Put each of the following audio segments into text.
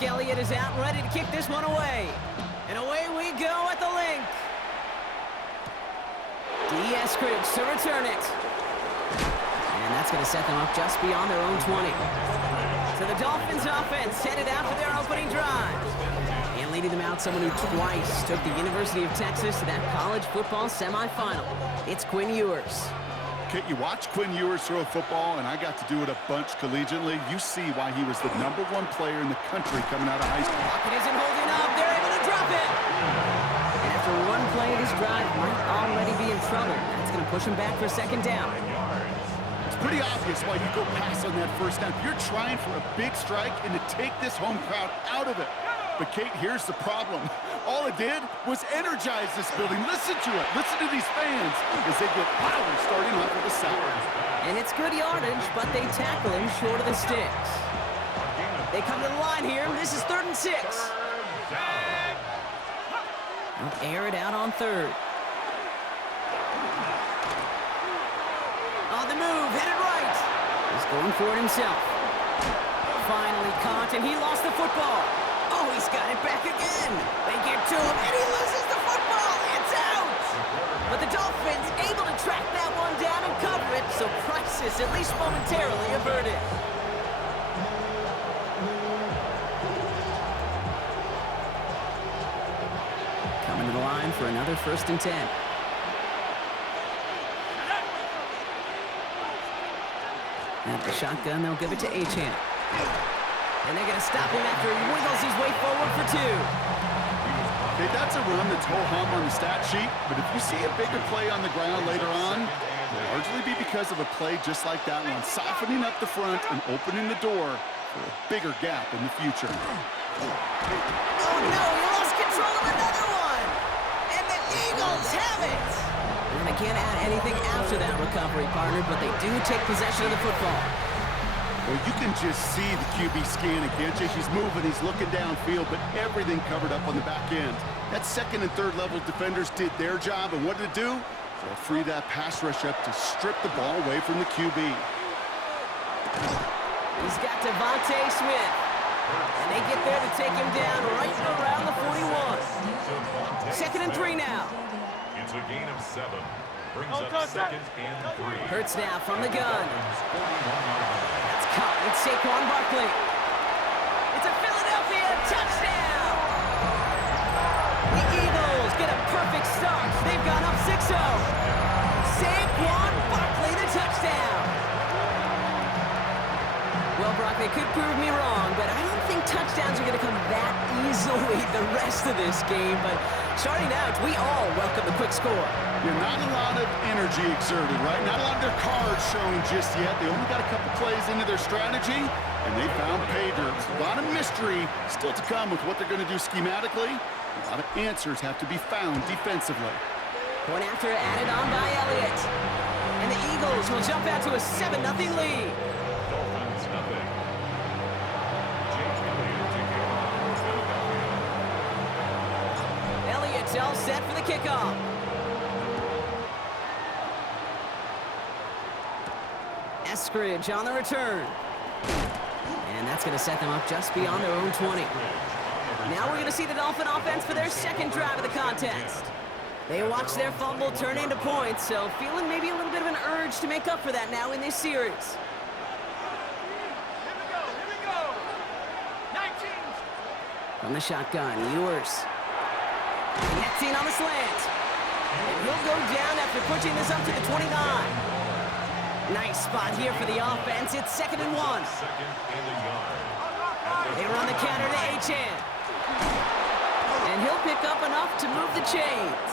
Zeke Elliott is out and ready to kick this one away. And away we go at the link. Eskridge to return it. And that's going to set them up just beyond their own 20. So the Dolphins offense headed out for their opening drive. And leading them out, someone who twice took the University of Texas to that college football semifinal. It's Quinn Ewers. Okay, you watch Quinn Ewers throw a football, and I got to do it a bunch collegiately. You see why he was the #1 player in the country coming out of high school. Pocket isn't holding up. They're able to drop it. And after one play of this drive, might already be in trouble. That's going to push him back for second down. It's pretty obvious why you go pass on that first down. You're trying for a big strike and to take this home crowd out of it. But, Kate, here's the problem. All it did was energize this building. Listen to it. Listen to these fans as they get power starting off with the side. And it's good yardage, but they tackle him short of the sticks. They come to the line here. This is 3rd and 6. They'll air it out on 3rd. On the move, headed right. He's going for it himself. Finally caught, and he lost the football. Oh, he's got it back again. They get to him, and he loses the football. It's out. But the Dolphins able to track that one down and cover it, so crisis at least momentarily averted. Coming to the line for another 1st and 10. At the shotgun, they'll give it to Achane. And they're going to stop him after he wiggles his way forward for 2. Okay, that's a run that's ho-hum on the stat sheet, but if you see a bigger play on the ground later on, it'll largely be because of a play just like that one, softening up the front and opening the door for a bigger gap in the future. Oh, no, he lost control of another one. And the Eagles have it. And they can't add anything after that recovery, partner, but they do take possession of the football. Well, you can just see the QB scanning, can't you? He's moving, he's looking downfield, but everything covered up on the back end. That 2nd and 3rd level defenders did their job, and what did it do? They'll free that pass rush up to strip the ball away from the QB. He's got Devontae Smith. And they get there to take him down right around the 41. 2nd and 3 now. It's a gain of 7. Brings up 2nd and 3. Hurts now from the gun. That's caught. It's Saquon Barkley. It's a Philadelphia touchdown. The Eagles get a perfect start. They've gone up 6-0. Saquon Barkley, the touchdown. Well, Brock, they could prove me wrong, but I don't think touchdowns are going to come that easily the rest of this game. But starting out, we all welcome the quick score. Yeah, not a lot of energy exerted, right? Not a lot of their cards shown just yet. They only got a couple plays into their strategy, and they found pay dirt. A lot of mystery still to come with what they're going to do schematically. A lot of answers have to be found defensively. Point after added on by Elliott. And the Eagles will jump out to a 7-0 lead. Dolphins nothing. Jake Elliott taking on Philadelphia. Elliott's all set for the kickoff. Eskridge on the return. And that's going to set them up just beyond their own 20. Now we're going to see the Dolphin offense for their 2nd drive of the contest. They watch their fumble turn into points, so feeling maybe a little bit of an urge to make up for that now in this series. Here we go. 19. From the shotgun, Ewers. Connecting on the slant. And he'll go down after pushing this up to the 29. Nice spot here for the offense. It's 2nd and 1. 2nd and a yard. They run the counter to Achane. And he'll pick up enough to move the chains.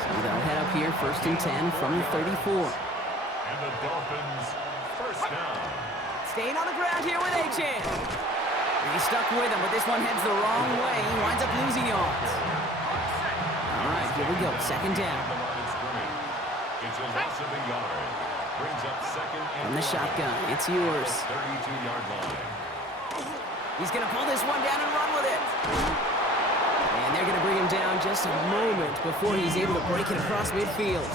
So they'll head up here 1st and 10 from the 34. And the Dolphins first down. Staying on the ground here with Achane. And he's stuck with him, but this one heads the wrong way. He winds up losing yards. All right, here we go. 2nd down. It's a loss of a yard. Brings up 2nd and From the shotgun, it's yours. 32-yard line. He's going to pull this one down and run with it. And they're going to bring him down just a moment before he's able to break it across midfield.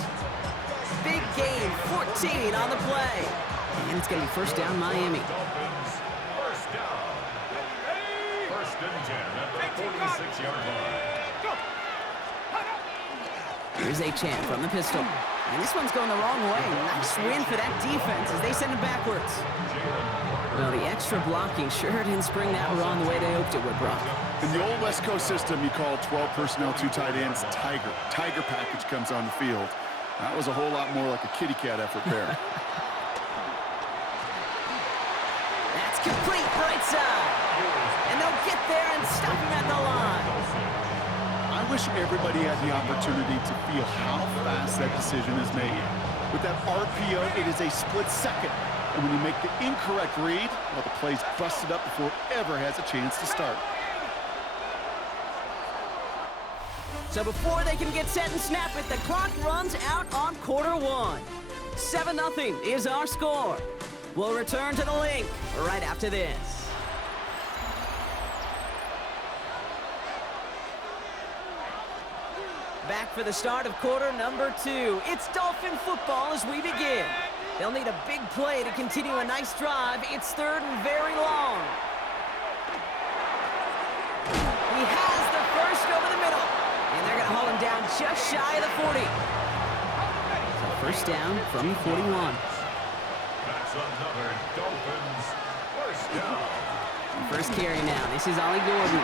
Big gain, 14 on the play. And it's going to be 1st down Miami. Dolphins first down. 6-yard line. Here's Achan from the pistol. And this one's going the wrong way. Nice win for that defense as they send it backwards. Well, the extra blocking sure didn't spring that run the way they hoped it would, Brock. In the old West Coast system, you call 12 personnel, 2 tight ends, Tiger. Tiger package comes on the field. That was a whole lot more like a kitty cat effort there. That's complete right side. And they'll get there and stop him at the line. I wish everybody had the opportunity to feel how fast that decision is made. With that RPO, it is a split second. And when you make the incorrect read, well, the play's busted up before it ever has a chance to start. So before they can get set and snap it, the clock runs out on quarter one. 7-0 is our score. We'll return to the link right after this. Back for the start of quarter number 2. It's Dolphin football as we begin. They'll need a big play to continue a nice drive. It's third and very long. He has the first over the middle. And they're going to hold him down just shy of the 40. So first down from the 41. That's another Dolphins first down. First carry now. This is Ollie Gordon.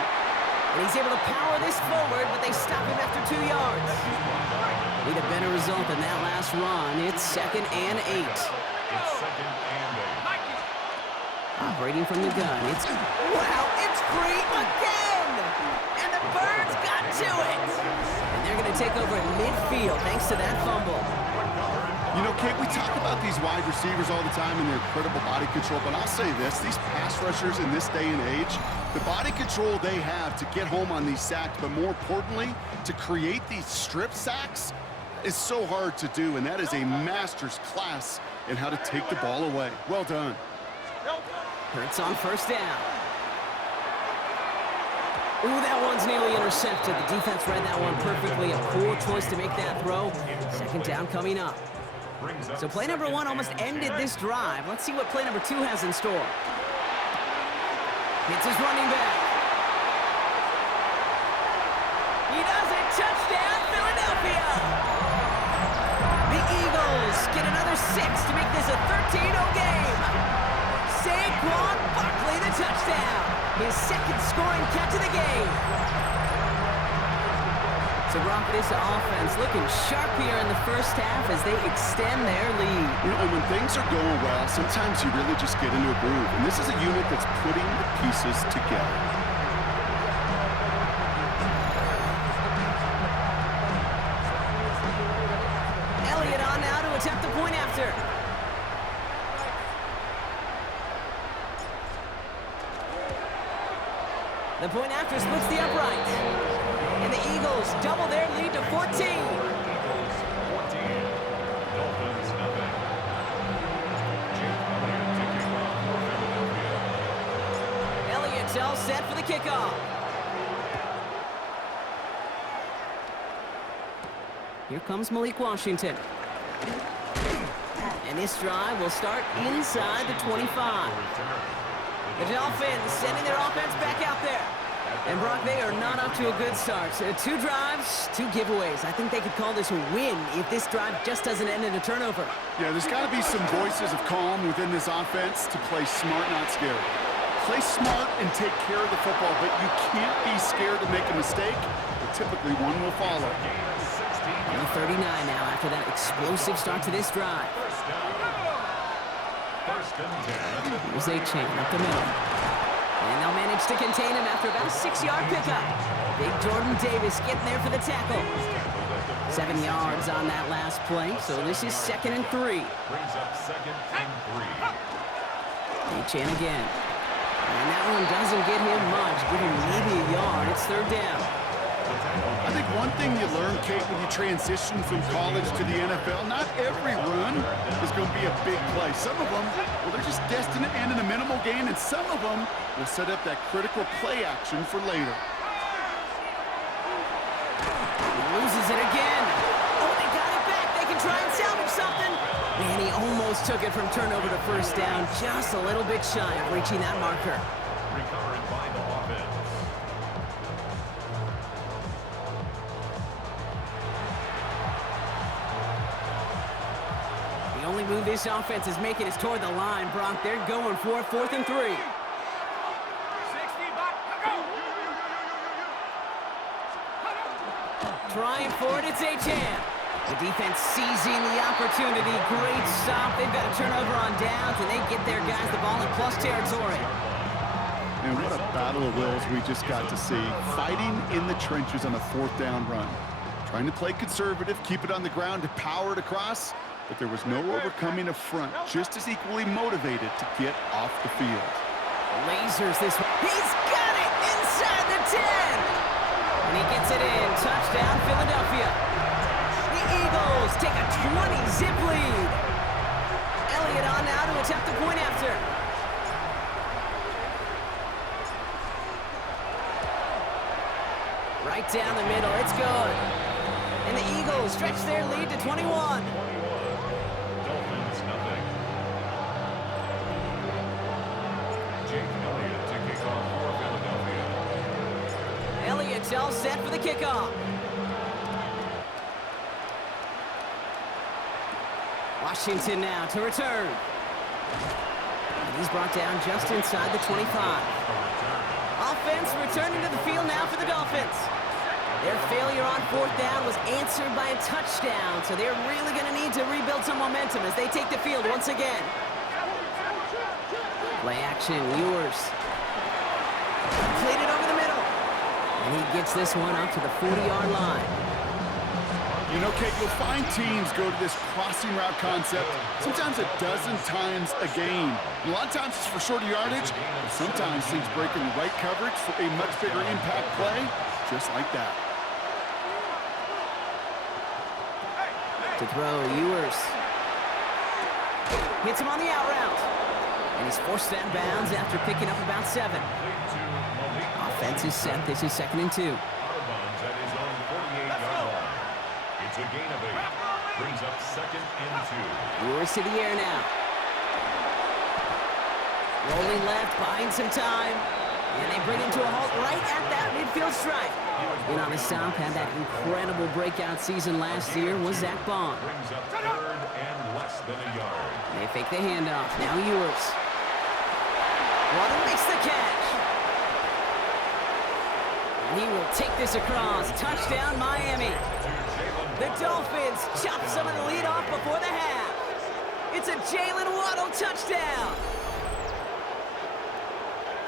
And he's able to power this forward, but they stop him after 2 yards. Need a better result than that last run. It's 2nd and 8. It's 2nd and 8. Operating from the gun. It's wow, it's free again! And the Birds got to it! And they're going to take over at midfield thanks to that fumble. You know, Kate, we talk about these wide receivers all the time and their incredible body control, but I'll say this, these pass rushers in this day and age, the body control they have to get home on these sacks, but more importantly, to create these strip sacks is so hard to do, and that is a master's class in how to take the ball away. Well done. Hurts on first down. Ooh, that one's nearly intercepted. The defense read that one perfectly. A poor choice to make that throw. 2nd down coming up. So play number 1 almost ended this drive. Let's see what play number 2 has in store. It's his running back. He does it. Touchdown, Philadelphia. The Eagles get another 6 to make this a 13-0 game. Saquon Barkley, the touchdown. His 2nd scoring catch of the game. So Brock, this offense looking sharp here in the first half as they extend their lead. You know, and when things are going well, sometimes you really just get into a groove. And this is a unit that's putting the pieces together. Elliott on now to attempt the point after. The point after splits the upright. And the Eagles double their lead to 14. Eagles 14. Dolphins nothing. Jake Elliott kicking off for Philadelphia. Elliott's all set for the kickoff. Here comes Malik Washington. And this drive will start inside the 25. The Dolphins sending their offense back out there. And Brock, they are not up to a good start. So 2 drives, 2 giveaways. I think they could call this a win if this drive just doesn't end in a turnover. Yeah, there's got to be some voices of calm within this offense to play smart, not scared. Play smart and take care of the football, but you can't be scared to make a mistake. But typically, one will follow. On the 39 now after that explosive start to this drive. First and 10. Here's Achan up the middle. And they'll manage to contain him after about a 6-yard pickup. Big Jordan Davis getting there for the tackle. 7 yards on that last play, so this is 2nd and 3. Brings up 2nd and 3. Achan again. And that one doesn't get him much, give him maybe a yard. It's 3rd down. I think one thing you learn, Kate, when you transition from college to the NFL, not every run is going to be a big play. Some of them, well, they're just destined to end in a minimal gain, and some of them will set up that critical play action for later. He loses it again. Oh, they got it back. They can try and salvage something. Man, he almost took it from turnover to first down, just a little bit shy of reaching that marker. Recovered by the offense. move this offense is making is toward the line, Brock. They're going for it, 4th and 3. 60, back, go! Trying for it, it's H.M. The defense seizing the opportunity. Great stop. They've got a turnover on downs, and they get their guys the ball in plus territory. And what a battle of wills we just got to see. Fighting in the trenches on a 4th down run. Trying to play conservative, keep it on the ground to power it across, but there was no overcoming a front, just as equally motivated to get off the field. Lasers this one. He's got it inside the 10. And he gets it in. Touchdown, Philadelphia. The Eagles take a 20-zip lead. Elliott on now to attempt the point after. Right down the middle. It's good. And the Eagles stretch their lead to 21. Dolphins, nothing. Jake Elliott to kick off for Philadelphia. Elliott's all set for the kickoff. Washington now to return. And he's brought down just inside the 25. Offense returning to the field now for the Dolphins. Their failure on 4th down was answered by a touchdown, so they're really going to need to rebuild some momentum as they take the field once again. Play action, Ewers. Completed over the middle. And he gets this one up to the 40-yard line. You know, Kate, you'll find teams go to this crossing route concept sometimes a dozen times a game. And a lot of times it's for shorter yardage, but sometimes things break in the right coverage for a much bigger impact play, just like that. To throw, Ewers. Hits him on the out route. And he's forced out of bounds after picking up about 7. Offense is set. This is 2nd and 2. Out of bounds at his own 48-yard line. It's a gain of 8. Brings up 2nd and 2. Ewers to the air now. Rolling left, buying some time. And they bring him to a halt right at that midfield stripe. In on the stop, had that incredible breakout season last year, was Zach Bond. Brings up 3rd and less than a yard. They fake the handoff. Now Ewers. Waddle makes the catch. And he will take this across. Touchdown, Miami. The Dolphins chop some of the lead off before the half. It's a Jalen Waddle touchdown.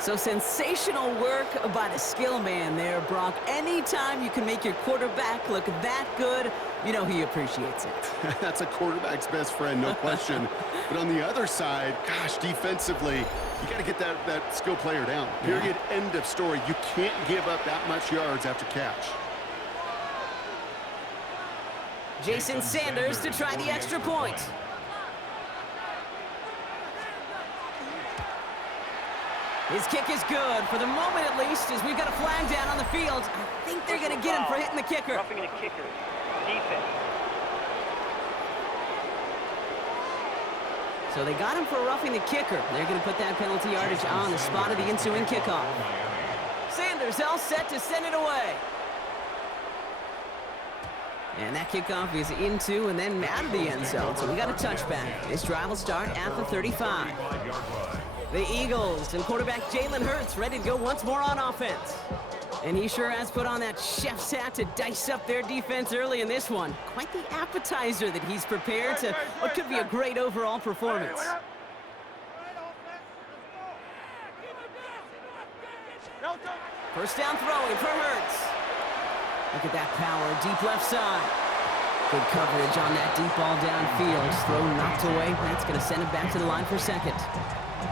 So sensational work by the skill man there, Brock. Anytime you can make your quarterback look that good, you know he appreciates it. That's a quarterback's best friend, no question. But on the other side, gosh, defensively, you got to get that skill player down. Period, end of story. You can't give up that much yards after catch. Jason Sanders to try the extra point. His kick is good, for the moment at least, as we've got a flag down on the field. I think they're going to get him for hitting the kicker. Roughing the kicker. Defense. So they got him for roughing the kicker. They're going to put that penalty yardage on the spot of the ensuing kickoff. Sanders all set to send it away. And that kickoff is into and then out of the end zone. So we got a touchback. This drive will start at the 35. The Eagles and quarterback Jalen Hurts ready to go once more on offense. And he sure has put on that chef's hat to dice up their defense early in this one. Quite the appetizer that he's prepared to what could be a great overall performance. First down throwing for Hurts. Look at that power, deep left side. Good coverage on that deep ball downfield. Throw knocked away. That's going to send it back to the line for second.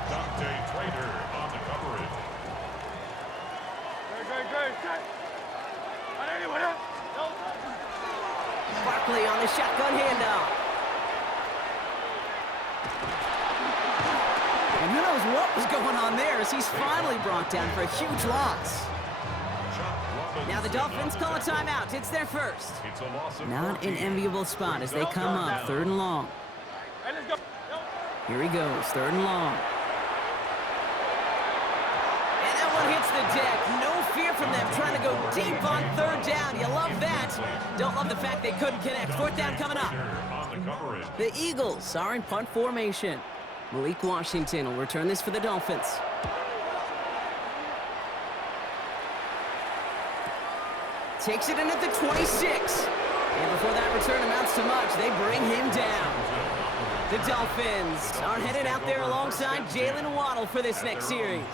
Dante Trader on the coverage. Barkley on the shotgun handoff. And who knows what was going on there as he's finally brought down for a huge loss. Now the Dolphins call a timeout. It's their first. It's a loss of Not an 14. enviable spot as they come up 3rd and long. Here he goes, 3rd and long. And that one hits the deck. No fear from them trying to go deep on third down. You love that. Don't love the fact they couldn't connect. Fourth down coming up. The Eagles are in punt formation. Malik Washington will return this for the Dolphins. Takes it in at the 26. And before that return amounts to much, they bring him down. The Dolphins are headed out there alongside Jalen Waddle for this next series.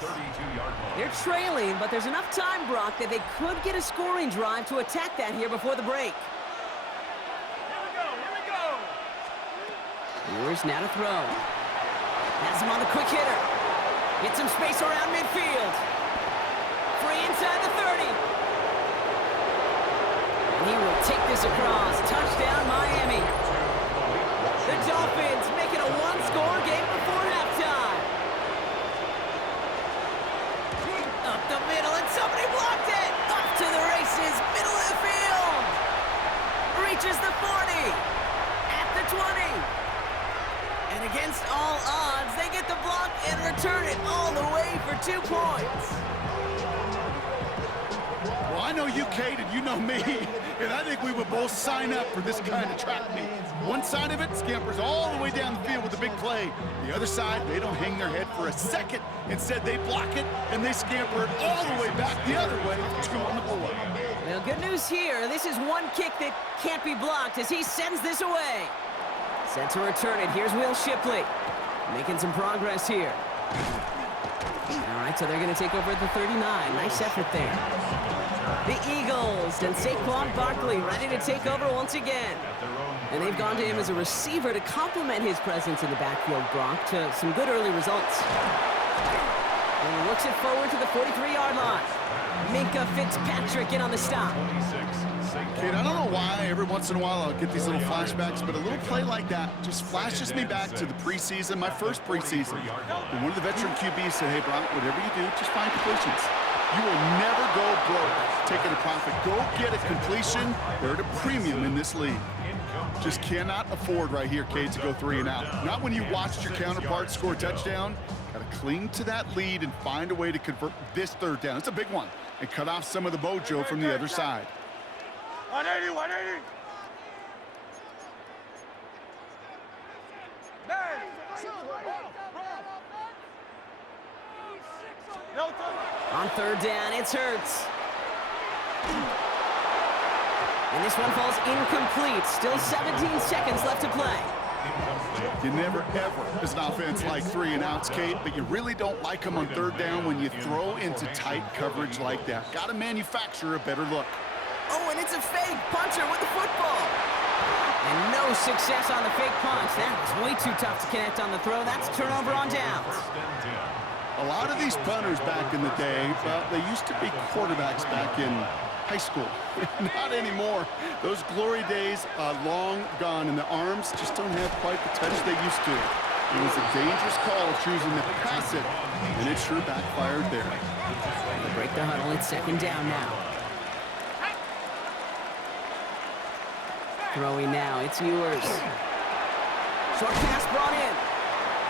They're trailing, but there's enough time, Brock, that they could get a scoring drive to attack that here before the break. Here we go. Ewers now to throw. Has him on the quick hitter. Get some space around midfield. Free inside the 30. And he will take this across. Touchdown, Miami. The Dolphins make it a one-score game before halftime. Up the middle, and somebody blocked it. Up to the races, middle of the field. Reaches the 40. At the 20. And against all odds, they get the block and return it all the way for 2 points. Well, I know you, Kate, and you know me, and I think we would both sign up for this kind of track meet. One side of it scampers all the way down the field with a big play. The other side, they don't hang their head for a second. Instead, they block it, and they scamper it all the way back the other way for 2 on the board. Well, good news here. This is one kick that can't be blocked as he sends this away. Set to return it. Here's Will Shipley. Making some progress here. All right, so they're going to take over at the 39. Nice effort there. The Eagles and Saquon Barkley ready to take over once again. And they've gone to him as a receiver to complement his presence in the backfield, Brock, to some good early results. And he looks it forward to the 43-yard line. Minka Fitzpatrick in on the stop. Kid, I don't know why every once in a while I'll get these little flashbacks, but a little play like that just flashes me back to the preseason, my first preseason. And one of the veteran QBs said, hey, Brock, whatever you do, just find completions. You will never go broke taking a profit. Go get a completion. They're at a premium in this league. Just cannot afford right here, Kate, to go 3 and out. Not when you watched your counterpart score a touchdown. Got to cling to that lead and find a way to convert this third down. It's a big one. And cut off some of the mojo from the other side. 180, 180. On third down, it's Hurts. And this one falls incomplete. Still 17 seconds left to play. You never, ever, as an offense, like 3 and outs, Kate, but you really don't like them on third down when you throw into tight coverage like that. Got to manufacture a better look. Oh, and it's a fake puncher with the football. And no success on the fake punch. That was way too tough to connect on the throw. That's a turnover on downs. A lot of these punters back in the day, well, they used to be quarterbacks back in high school. Not anymore. Those glory days are long gone, and the arms just don't have quite the touch they used to. It was a dangerous call choosing to pass it, and it sure backfired there. They break the huddle. It's second down now. Throwing now, it's Ewers. Short pass brought in.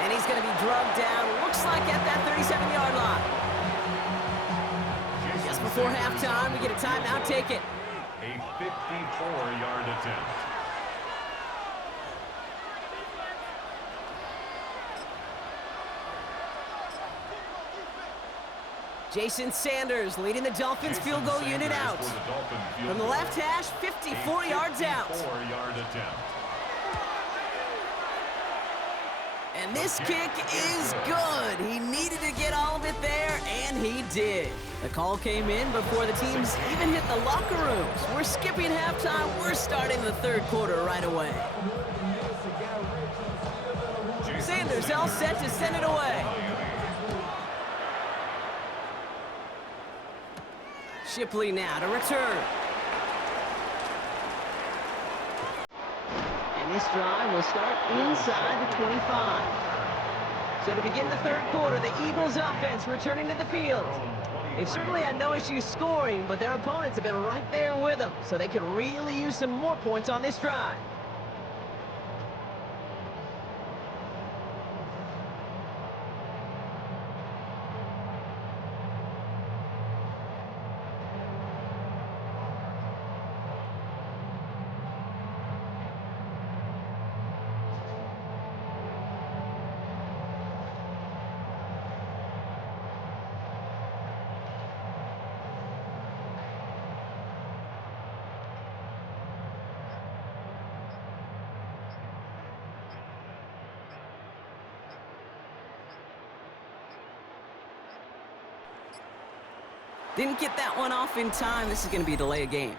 And he's going to be drugged down, looks like at that 37-yard line. Just before halftime, we get a timeout, take it. A 54-yard attempt. Jason Sanders leading the Dolphins field goal unit out. From the left hash, 54 yards out. 54-yard attempt. And this kick is good. He needed to get all of it there, and he did. The call came in before the teams even hit the locker rooms. We're skipping halftime. We're starting the third quarter right away. Sanders all set to send it away. Shipley now to return. And this drive will start inside the 25. So to begin the third quarter, the Eagles offense returning to the field. They've certainly had no issues scoring, but their opponents have been right there with them, so they could really use some more points on this drive. Didn't get that one off in time. This is going to be a delay of game.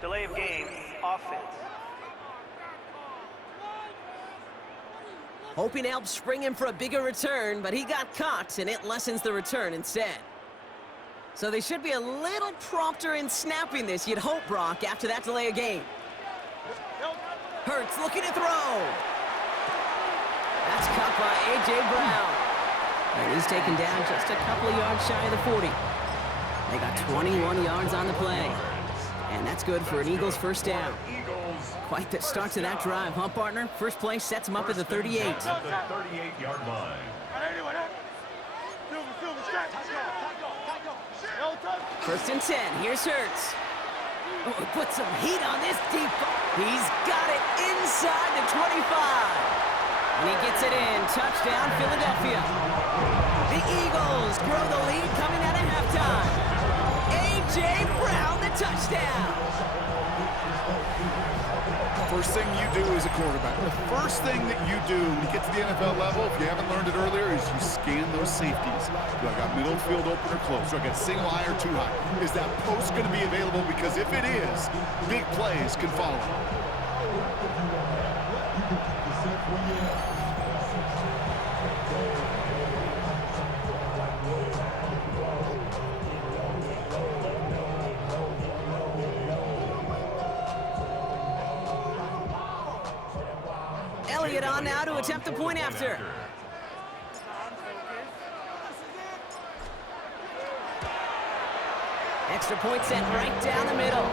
Delay of game, offense. Hoping to help spring him for a bigger return, but he got caught, and it lessens the return instead. So they should be a little prompter in snapping this, you'd hope, Brock, after that delay of game. Hurts looking to throw. That's caught by A.J. Brown. And he's taken down just a couple of yards shy of the 40. They got 21 yards on the play. And that's good for an Eagles first down. Quite the start to that drive, huh, partner? First play sets him up at the 38. At the 38-yard line. First and 10, here's Hurts. Oh, put some heat on this deep ball. He's got it inside the 25. And he gets it in. Touchdown, Philadelphia. The Eagles grow the lead coming out of halftime. A.J. Brown, the touchdown. First thing you do as a quarterback, the first thing that you do when you get to the NFL level, if you haven't learned it earlier, is you scan those safeties. Do I got middle field open or close? Do I got single high or too high? Is that post going to be available? Because if it is, big plays can follow. Elliott on now to attempt the point after. Extra point sent right down the middle.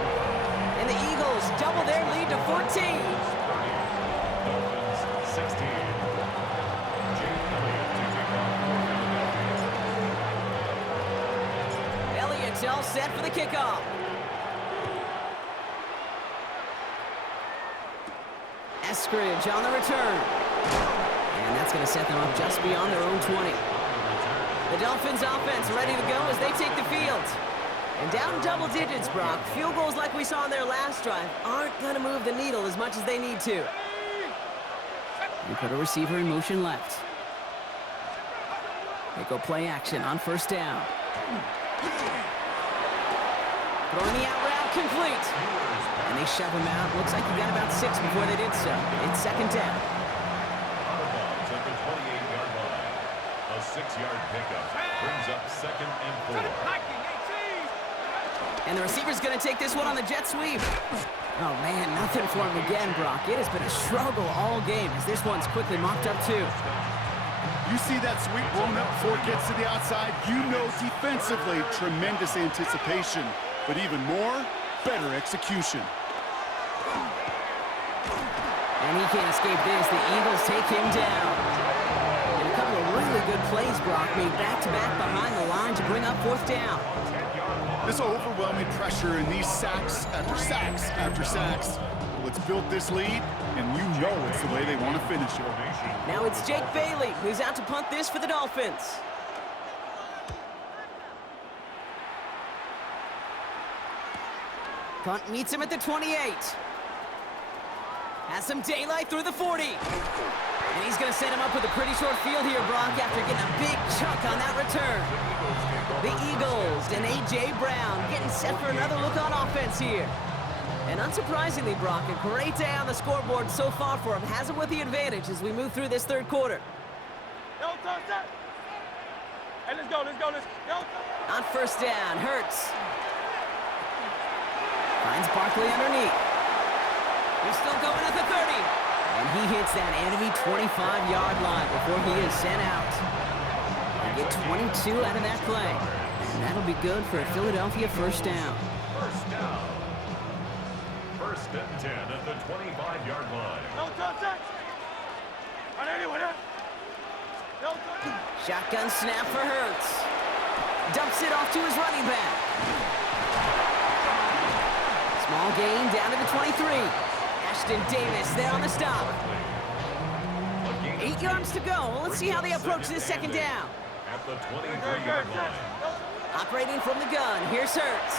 And the Eagles double their lead to 14. Dolphins 16. Elliott's all set for the kickoff. Eskridge on the return. And that's going to set them up just beyond their own 20. The Dolphins offense ready to go as they take the field. And down double digits, Brock. Field goals like we saw on their last drive aren't going to move the needle as much as they need to. You put a receiver in motion left. They go play action on first down. Throwing the out route complete. And they shove him out. Looks like he got about 6 before they did so. It's second down. Out of bounds at the 28-yard line. A 6-yard pickup brings up second and 4. And the receiver's going to take this one on the jet sweep. Oh, man, nothing for him again, Brock. It has been a struggle all game as this one's quickly mopped up, too. You see that sweep blown up before it gets to the outside, you know defensively, tremendous anticipation. But even more, better execution. And he can't escape this. The Eagles take him down. And a couple of really really good plays, Brock, made back-to-back behind the line to bring up fourth down. This overwhelming pressure and these sacks after sacks after sacks. Let's build this lead, and you know it's the way they want to finish it. Now it's Jake Bailey, who's out to punt this for the Dolphins. Punt meets him at the 28. Has some daylight through the 40. And he's going to set him up with a pretty short field here, Brock, after getting a big chunk on that return. The Eagles and A.J. Brown getting set for another look on offense here. And unsurprisingly, Brock, a great day on the scoreboard so far for him. Has it with the advantage as we move through this third quarter. Hey, let's go. On first down, Hurts. Finds Barkley underneath. He's still going at the 30. And he hits that enemy 25-yard line before he is sent out. They get 22 out of that play. And that'll be good for a Philadelphia first down. First down. First and 10 at the 25-yard line. Shotgun snap for Hurts. Dumps it off to his running back. Small gain down to the 23. Ashton Davis there on the stop. 8 yards to go. Let's see how they approach this second down. At the 23-yard line. Operating from the gun, here's Hurts.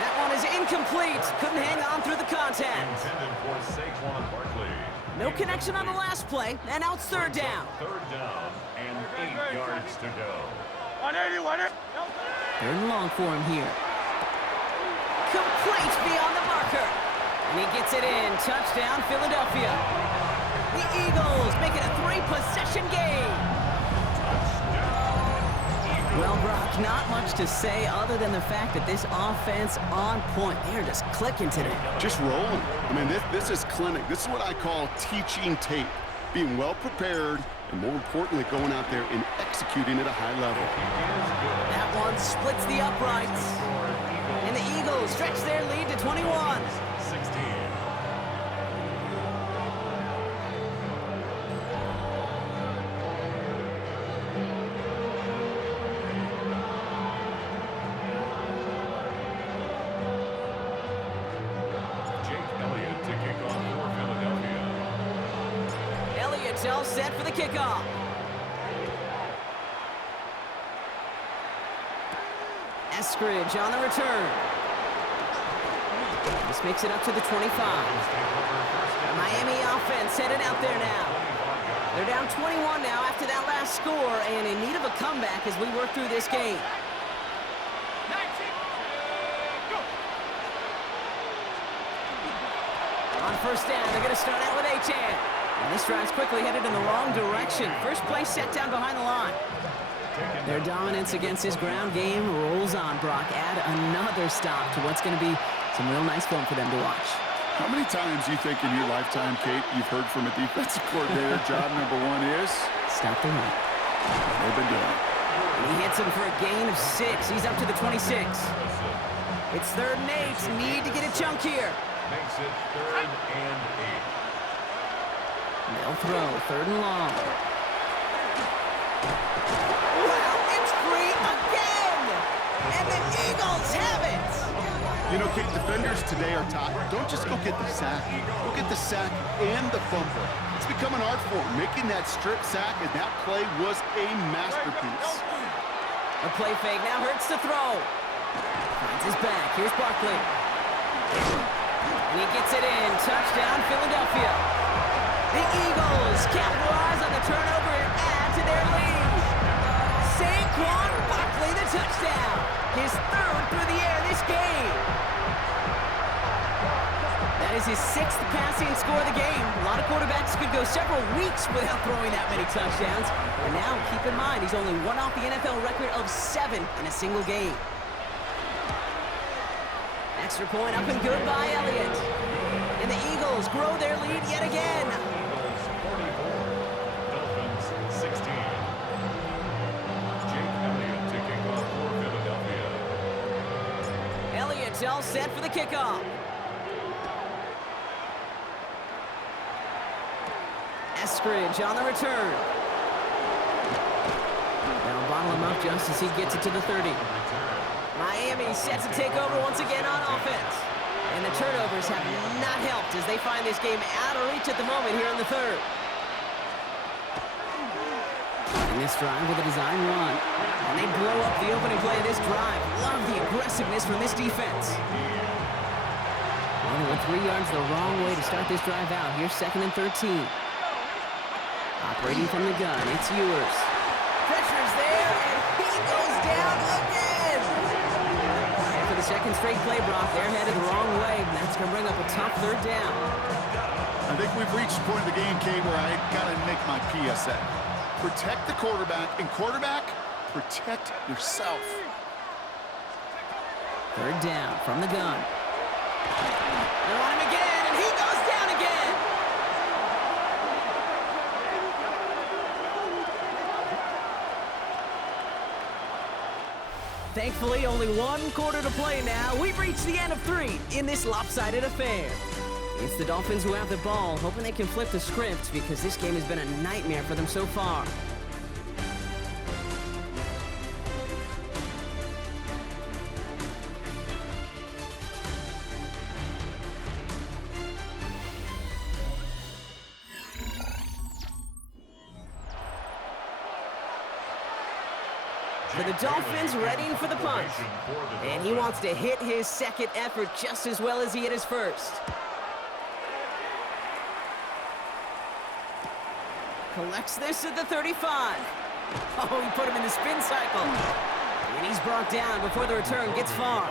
That one is incomplete. Couldn't hang on through the contact. Intended for Saquon Barkley. No connection on the last play, and now it's third down. Third down and 8 yards to go. 180. Third and long for him here. Complete beyond the marker. And he gets it in. Touchdown, Philadelphia. The Eagles make it a 3-possession game. Well, Brock, not much to say other than the fact that this offense on point. They're just clicking today. Just rolling. I mean, this is clinic. This is what I call teaching tape. Being well prepared, and more importantly, going out there and executing at a high level. That one splits the uprights. And the Eagles stretch their lead to 21. 16. All set for the kickoff. Eskridge on the return. This makes it up to the 25. The Miami offense headed out there now. They're down 21 now after that last score and in need of a comeback as we work through this game. On first down, they're going to start out with Achane. And this drive's quickly headed in the wrong direction. First play set down behind the line. Their dominance against this ground game rolls on, Brock. Add another stop to what's going to be some real nice film for them to watch. How many times do you think in your lifetime, Kate, you've heard from a defensive coordinator, job number one is? Stop the run. They've been doing it. And he hits him for a gain of 6. He's up to the 26. It's third and 8. Need to get a chunk here. Makes it third and 8. They'll throw, third and long. Wow, it's free again! And the Eagles have it! You know, Kate, defenders today are taught, don't just go get the sack. Go get the sack and the fumble. It's become an art form. Making that strip sack, and that play was a masterpiece. A play fake, now Hurts to throw. Finds his back, here's Barkley. And he gets it in, touchdown, Philadelphia. The Eagles capitalize on the turnover and add to their lead. Saquon Barkley, the touchdown. His third through the air this game. That is his 6th passing score of the game. A lot of quarterbacks could go several weeks without throwing that many touchdowns. And now, keep in mind, he's only one off the NFL record of 7 in a single game. Extra point up and good by Elliott. And the Eagles grow their lead yet again. All set for the kickoff. scrimmage on the return. Now bottle him up just as he gets it to the 30. Miami set to take over once again on offense. And the turnovers have not helped as they find this game out of reach at the moment here in the third. And this drive with a design run. And they blow up the opening play of this drive. Love the aggressiveness from this defense. Well, 3 yards the wrong way to start this drive out. Here's 2nd and 13. Operating from the gun, it's Ewers. Pressure's there, and he goes down again. And for the second straight play, Brock, they're headed the wrong way, and that's going to bring up a tough third down. I think we've reached the point of the game, Kate, where I got to make my PSA. Protect the quarterback, and quarterback, protect yourself. Third down from the gun. They're on him again, and he goes down again. Thankfully, only 1 quarter to play now. We've reached the end of 3 in this lopsided affair. It's the Dolphins who have the ball, hoping they can flip the script because this game has been a nightmare for them so far. For the Dolphins, readying for the punt. And he wants to hit his second effort just as well as he hit his first. Collects this at the 35. Oh, he put him in the spin cycle. And he's brought down before the return gets far.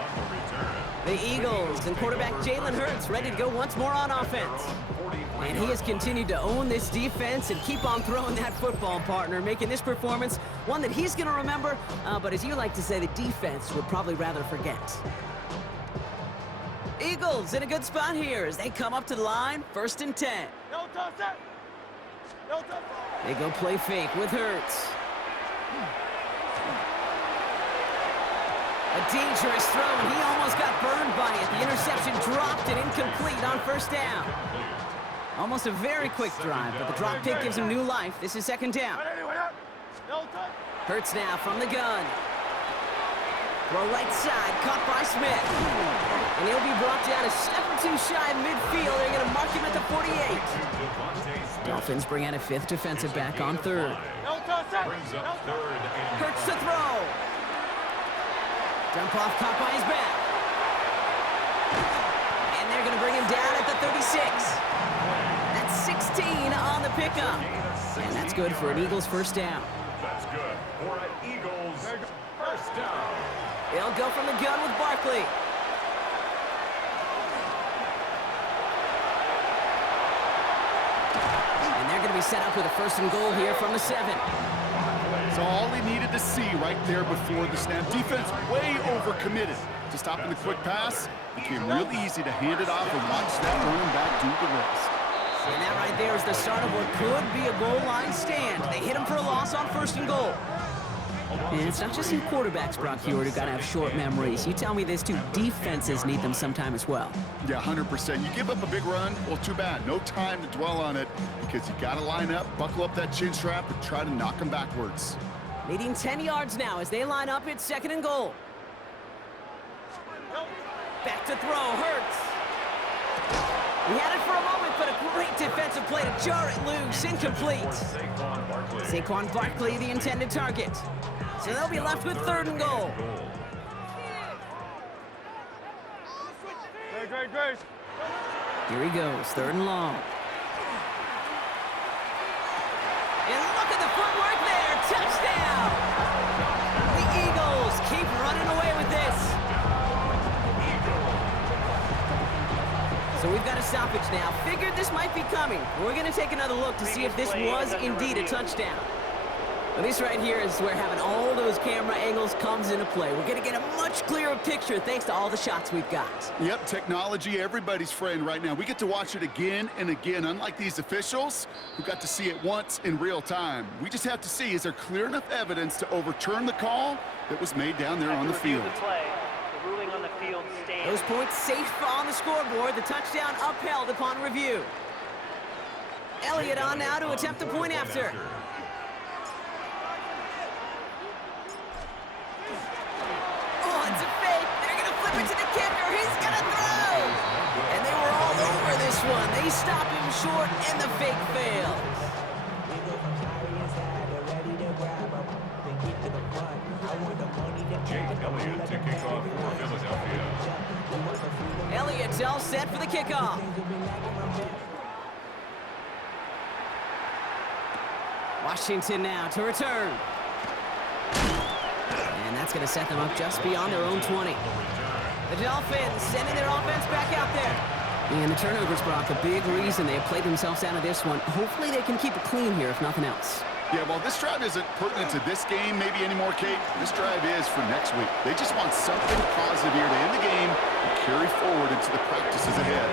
The Eagles and quarterback Jalen Hurts ready to go once more on offense. And he has continued to own this defense and keep on throwing that football, partner, making this performance one that he's going to remember, but as you like to say, the defense would probably rather forget. Eagles in a good spot here as they come up to the line, 1st and 10. No touch that. No touch. They go play fake with Hurts. A dangerous throw, and he almost got burned by it. The interception dropped and incomplete on 1st down. Almost a very quick drive, but the drop kick gives him new life. This is 2nd down. Hurts now from the gun. Throw right side, caught by Smith. And he'll be brought down a step or 2 shy of midfield. They're going to mark him at the 48. Dolphins bring out a 5th defensive back on 3rd. Hurts to throw. Jump off, caught by his back. And they're going to bring him down at the 36. That's 16 on the pickup. And that's good for an Eagles 1st down. That's good for an Eagles 1st down. They'll go from the gun with Barkley. And they're going to be set up with a 1st and goal here from the 7. So all he needed to see right there before the snap. Defense way overcommitted to stopping the quick pass. Became really easy to hand it off and watch that running back do the rest. And that right there is the start of what could be a goal line stand. They hit him for a loss on 1st and goal. And it's not just you quarterbacks, Brock Hewitt, who got to have short memories. You tell me this too, defenses need them sometime as well. Yeah, 100%. You give up a big run, well, too bad. No time to dwell on it because you got to line up, buckle up that chin strap, and try to knock them backwards. Needing 10 yards now as they line up. It's 2nd and goal. Back to throw, Hurts. He had it for a moment, but a great defensive play to jar it loose. Incomplete. Saquon Barkley, the intended target. So they'll be left with 3rd and goal. Great. Here he goes, 3rd and long. And look at the footwork there. Touchdown! The Eagles keep running away with this. So we've got a stoppage now. Figured this might be coming. We're going to take another look to see if this was indeed a touchdown. Well, this right here is where having all those camera angles comes into play. We're going to get a much clearer picture thanks to all the shots we've got. Yep, technology, everybody's friend right now. We get to watch it again and again, unlike these officials who got to see it once in real time. We just have to see, is there clear enough evidence to overturn the call that was made down there on the field? The ruling on the field stands. Those points safe on the scoreboard. The touchdown upheld upon review. Elliott on now to attempt the point after. Oh, it's a fake. They're going to flip it to the kicker. He's going to throw. And they were all over this one. They stopped him short, and the fake failed. Elliott to kick off for Philadelphia. Elliott's all set for the kickoff. Washington now to return. And that's going to set them up just beyond their own 20. The Dolphins sending their offense back out there. And the turnovers, Brock, a big reason they have played themselves out of this one. Hopefully they can keep it clean here, if nothing else. Yeah, well, this drive isn't pertinent to this game maybe anymore, Kate. This drive is for next week. They just want something positive here to end the game and carry forward into the practices ahead.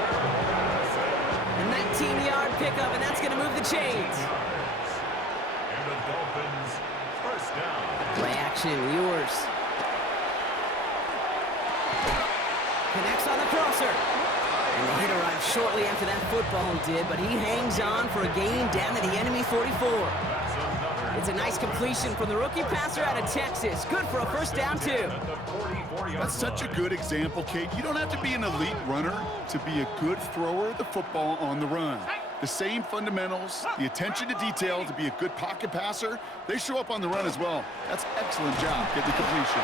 A 19-yard pickup, and that's going to move the chains. And the Dolphins first down. Play action, yours. Connects on the crosser. And the hit arrived shortly after that football did, but he hangs on for a gain down to the enemy 44. It's a nice completion from the rookie passer out of Texas. Good for a first down, too. That's such a good example, Kate. You don't have to be an elite runner to be a good thrower of the football on the run. The same fundamentals, the attention to detail to be a good pocket passer, they show up on the run as well. That's excellent job getting the completion.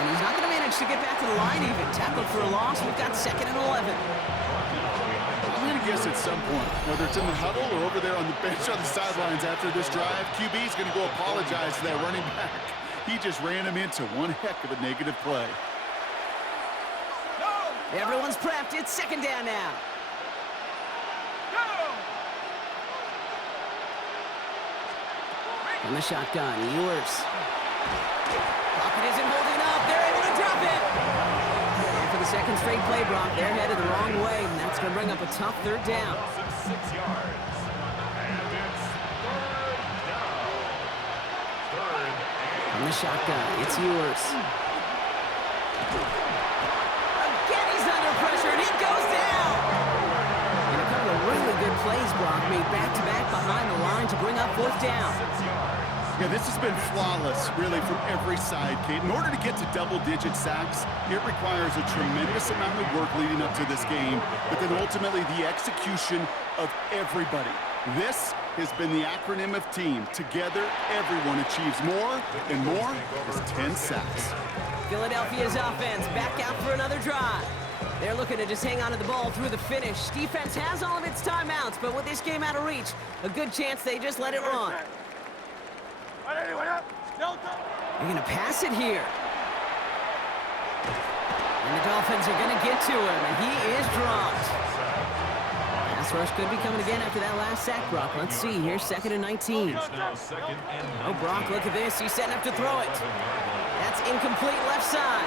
And he's not going to manage to get back to the line even. Tackled for a loss. We've got 2nd and 11. I'm going to guess at some point, whether it's in the huddle or over there on the bench on the sidelines after this drive, QB's going to go apologize to that running back. He just ran him into one heck of a negative play. Everyone's prepped. It's 2nd down now. And the shotgun, yours. Pocket isn't holding up. They're able to drop it. And for the second straight play, Brock, they're headed the wrong way, and that's going to bring up a tough 3rd down. 6 yards. And it's 3rd down. 3rd. From the shotgun, it's yours. Again, he's under pressure, and he goes down. And a couple of really good plays, Brock, made back-to-back behind the line to bring up 4th down. 6 yards. Yeah, this has been flawless, really, from every side, Kate. In order to get to double-digit sacks, it requires a tremendous amount of work leading up to this game, but then ultimately the execution of everybody. This has been the acronym of team. Together, everyone achieves more, and more is 10 sacks. Philadelphia's offense back out for another drive. They're looking to just hang on to the ball through the finish. Defense has all of its timeouts, but with this game out of reach, a good chance they just let it run. They're going to pass it here. And the Dolphins are going to get to him, and he is dropped. Pass rush could be coming again after that last sack, Brock. Let's see. Here's 2nd and 19. Oh, Brock, look at this. He's setting up to throw it. That's incomplete left side.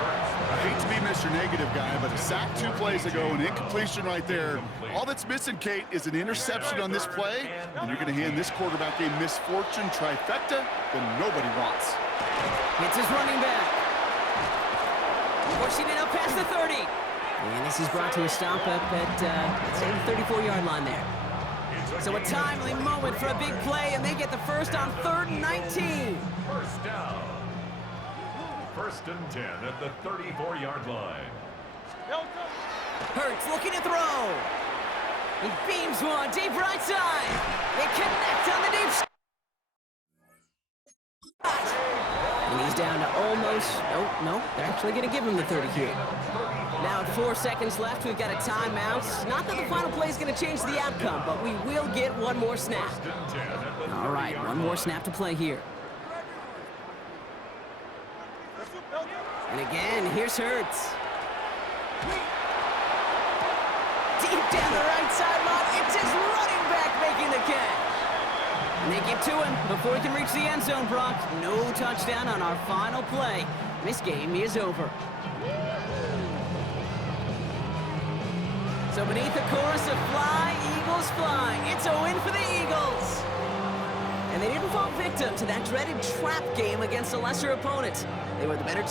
I hate to be Mr. Negative guy, but a sack 2 plays ago, an incompletion right there. All that's missing, Kate, is an interception on this play, and you're going to hand this quarterback a misfortune trifecta that nobody wants. It's his running back. Pushing it up past the 30. And this is brought to a stop up at, let's say, the 34-yard line there. So a timely moment for a big play, and they get the first on 3rd and 19. First down. 1st and 10 at the 34-yard line. Hurts looking to throw. He beams one deep right side. They connect on the deep shot. And he's down to almost, oh, no, they're actually going to give him the 30 here. Now at 4 seconds left, we've got a timeout. Not that the final play is going to change the outcome, but we will get one more snap. All right, one more snap to play here. And again, here's Hurts. Deep down the right sideline, it's his running back making the catch. And they get to him before he can reach the end zone, Brock. No touchdown on our final play. This game is over. So beneath the chorus of Fly, Eagles Fly, it's a win for the Eagles. And they didn't fall victim to that dreaded trap game against a lesser opponent. They were the better